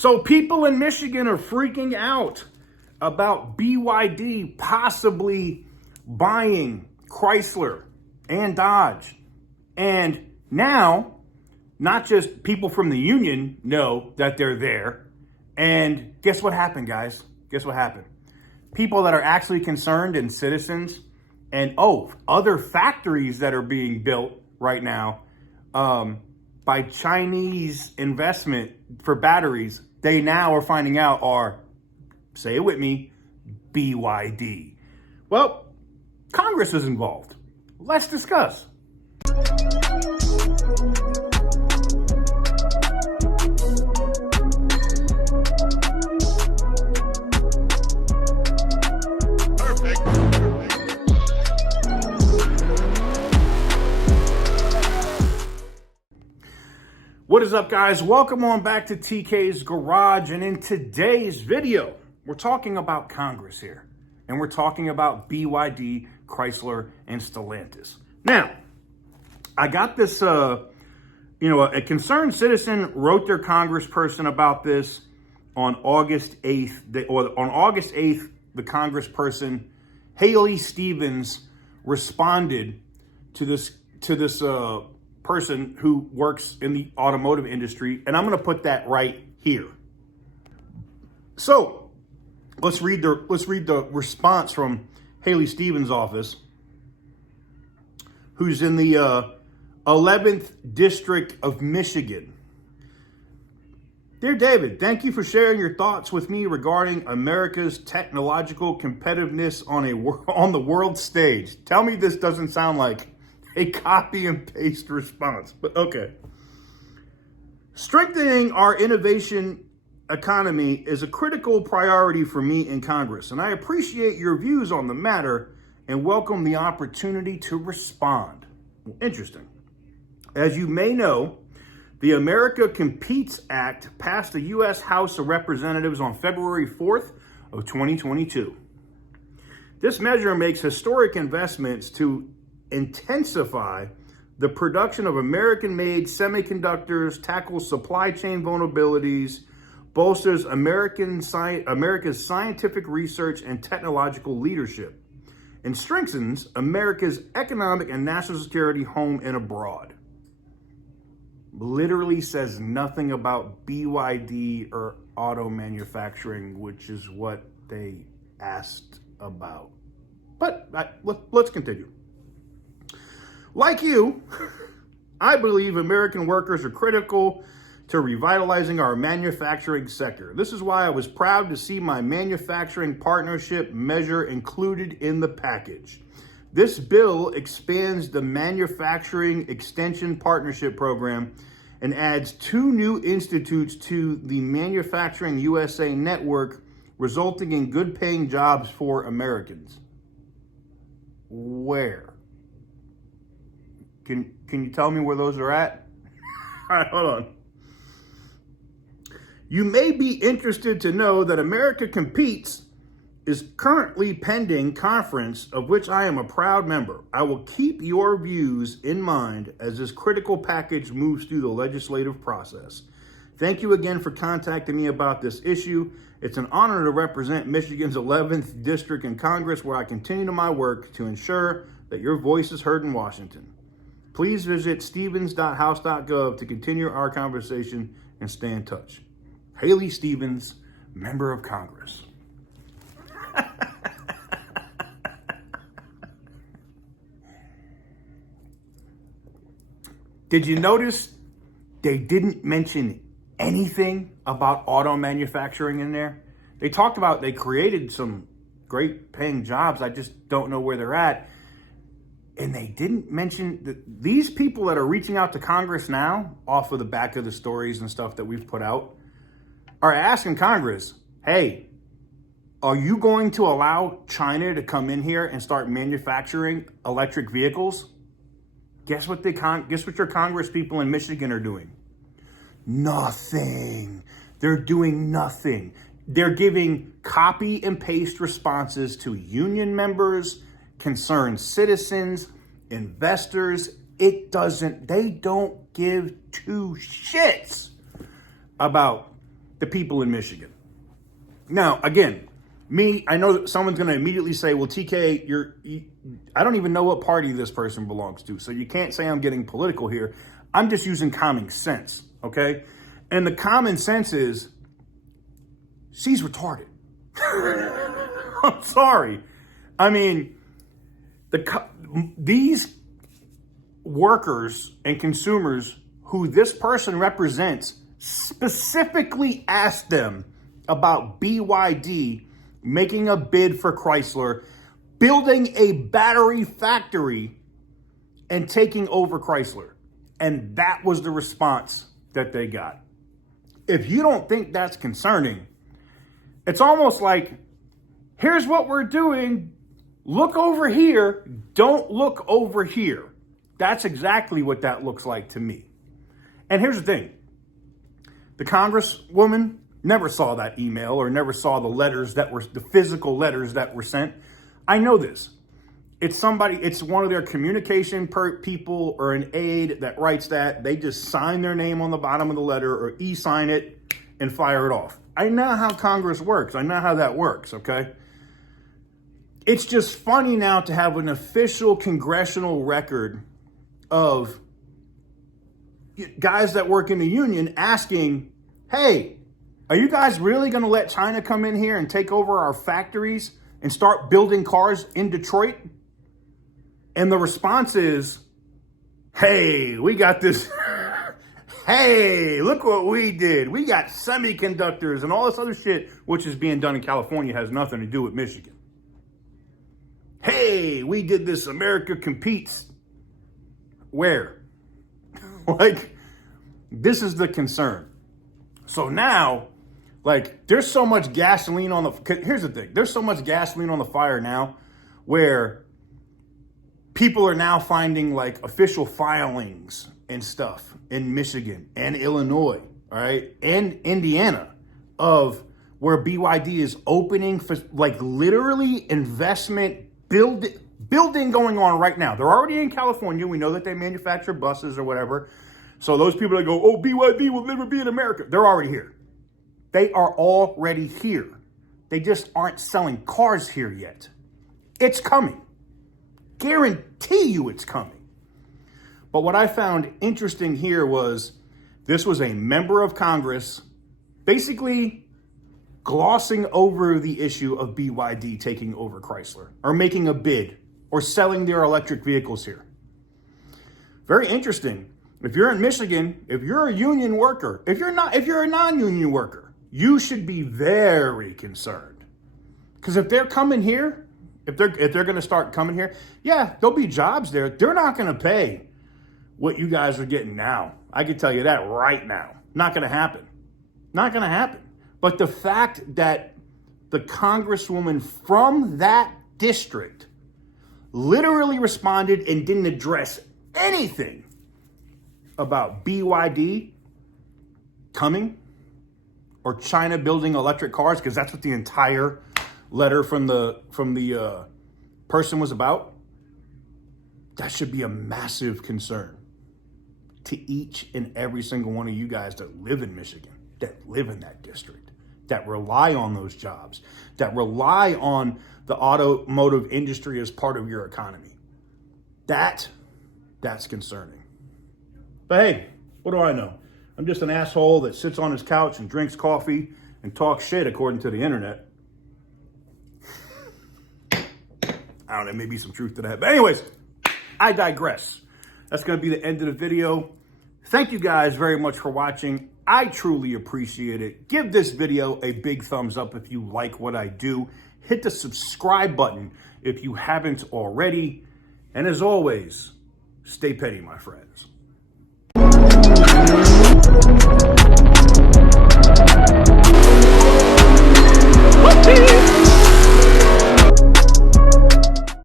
So people in Michigan are freaking out about BYD possibly buying Chrysler and Dodge. And now, not just people from the union know that they're there. And guess what happened, guys? Guess what happened? People that are actually concerned and citizens and, other factories that are being built right now by Chinese investment for batteries, they now are finding out are, say it with me, BYD. Well, Congress is involved. Let's discuss. What is up, guys? Welcome on back to TK's Garage. And in today's video, we're talking about Congress here. And we're talking about BYD, Chrysler, and Stellantis. Now, I got this, a concerned citizen wrote their congressperson about this on August 8th. On August 8th, the congressperson, Haley Stevens, responded to this person who works in the automotive industry, and I'm going to put that right here. So let's read the response from Haley Stevens' office, who's in the 11th District of Michigan. Dear David, thank you for sharing your thoughts with me regarding America's technological competitiveness on the world stage. Tell me this doesn't sound like a copy and paste response, but okay. Strengthening our innovation economy is a critical priority for me in Congress, and I appreciate your views on the matter and welcome the opportunity to respond. Interesting. As you may know, the America Competes Act passed the U.S. House of Representatives on February 4th of 2022. This measure makes historic investments to intensify the production of American-made semiconductors, tackles supply chain vulnerabilities, bolsters America's scientific research and technological leadership, and strengthens America's economic and national security home and abroad. Literally says nothing about BYD or auto manufacturing, which is what they asked about. But let's continue. Like you, I believe American workers are critical to revitalizing our manufacturing sector. This is why I was proud to see my manufacturing partnership measure included in the package. This bill expands the Manufacturing Extension Partnership Program and adds 2 new institutes to the Manufacturing USA network, resulting in good-paying jobs for Americans. Where? Can you tell me where those are at? All right, hold on. You may be interested to know that America Competes is currently pending conference, of which I am a proud member. I will keep your views in mind as this critical package moves through the legislative process. Thank you again for contacting me about this issue. It's an honor to represent Michigan's 11th District in Congress, where I continue my work to ensure that your voice is heard in Washington. Please visit stevens.house.gov to continue our conversation and stay in touch. Haley Stevens, Member of Congress. Did you notice they didn't mention anything about auto manufacturing in there? They talked about they created some great paying jobs. I just don't know where they're at. And they didn't mention that these people that are reaching out to Congress now, off of the back of the stories and stuff that we've put out, are asking Congress, hey, are you going to allow China to come in here and start manufacturing electric vehicles? Guess what your Congress people in Michigan are doing? Nothing. They're doing nothing. They're giving copy and paste responses to union members, concerned citizens, investors. They don't give 2 shits about the people in Michigan. Now, again, I know that someone's going to immediately say, well, TK, I don't even know what party this person belongs to. So you can't say I'm getting political here. I'm just using common sense, okay? And the common sense is, she's retarded. I'm sorry. I mean, these workers and consumers who this person represents specifically asked them about BYD making a bid for Chrysler, building a battery factory, and taking over Chrysler. And that was the response that they got. If you don't think that's concerning, it's almost like, here's what we're doing. Look over here. Don't look over here. That's exactly what that looks like to me. And here's the thing. The Congresswoman never saw that email or never saw the letters the physical letters that were sent. I know this. It's one of their communication people or an aide that writes that. They just sign their name on the bottom of the letter or e-sign it and fire it off. I know how Congress works. I know how that works, okay? It's just funny now to have an official congressional record of guys that work in the union asking, hey, are you guys really going to let China come in here and take over our factories and start building cars in Detroit? And the response is, hey, we got this. Hey, look what we did. We got semiconductors and all this other shit, which is being done in California, has nothing to do with Michigan. Hey, we did this. America competes. Where? Like, this is the concern. So now, like, there's so much gasoline here's the thing. There's so much gasoline on the fire now where people are now finding, like, official filings and stuff in Michigan and Illinois, all right, and Indiana of where BYD is opening for, like, literally investment building going on right now. They're already in California. We know that they manufacture buses or whatever. So those people that go, oh, BYD will never be in America, they're already here. They are already here. They just aren't selling cars here yet. It's coming. Guarantee you it's coming. But what I found interesting here was this was a member of Congress basically glossing over the issue of BYD taking over Chrysler or making a bid or selling their electric vehicles here. Very interesting. If you're in Michigan, if you're a union worker, if you're a non-union worker, you should be very concerned. Because if they're coming here, if they're going to start coming here, yeah, there'll be jobs there. They're not going to pay what you guys are getting now. I can tell you that right now. Not going to happen. Not going to happen. But the fact that the Congresswoman from that district literally responded and didn't address anything about BYD coming or China building electric cars, because that's what the entire letter from the person was about, that should be a massive concern to each and every single one of you guys that live in Michigan, that live in that district, that rely on those jobs, that rely on the automotive industry as part of your economy. That's concerning. But hey, what do I know? I'm just an asshole that sits on his couch and drinks coffee and talks shit according to the internet. I don't know, maybe some truth to that. But anyways, I digress. That's going to be the end of the video. Thank you guys very much for watching. I truly appreciate it. Give this video a big thumbs up if you like what I do. Hit the subscribe button if you haven't already. And as always, stay petty, my friends.